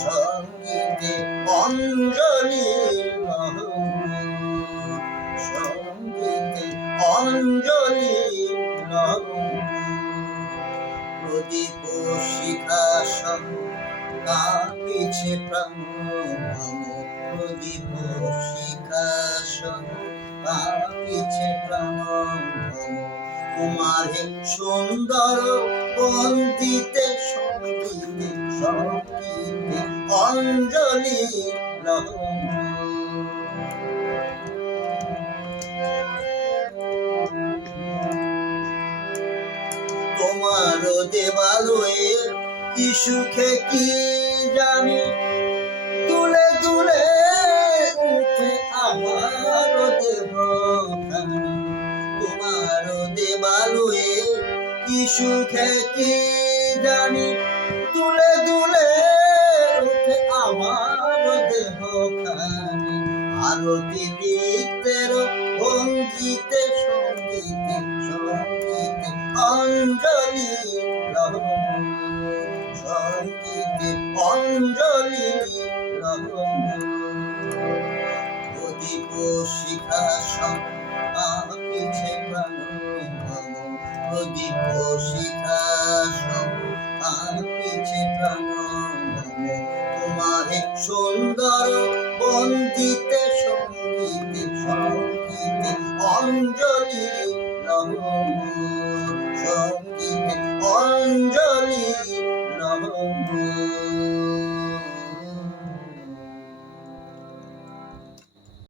সঙ্গীতে অঞ্জলি সঙ্গীতে অঞ্জলি প্রদীপ শিখাসন কাঁপিছে প্রাণ প্রদীপ শিখাসন কাঁপিছে প্রাণ তোমার সুন্দর বন্দিতে সঙ্গীতে সঙ্গীতে অঞ্জলি তোমার দেবালয়ে কি সুখে কি জানি তুলে তুলে উঠে আমার দেবখানি তোমার দেবালয়ে কি সুখে কি জানি তুলে তুলে উঠে আমার দেবখানি আরতি নৃত্যের ভঙ্গিতে সঙ্গীতে সঙ্গীতে অঞ্জলি সঙ্গীতে অঞ্জলি প্রদীপ শিখাসন কাঁপিছে প্রাণ প্রদীপ শিখাসন কাঁপিছে প্রাণ তোমার সুন্দর বন্দিতে সঙ্গীতে সঙ্গীতে অঞ্জলি সঙ্গীতে অঞ্জলি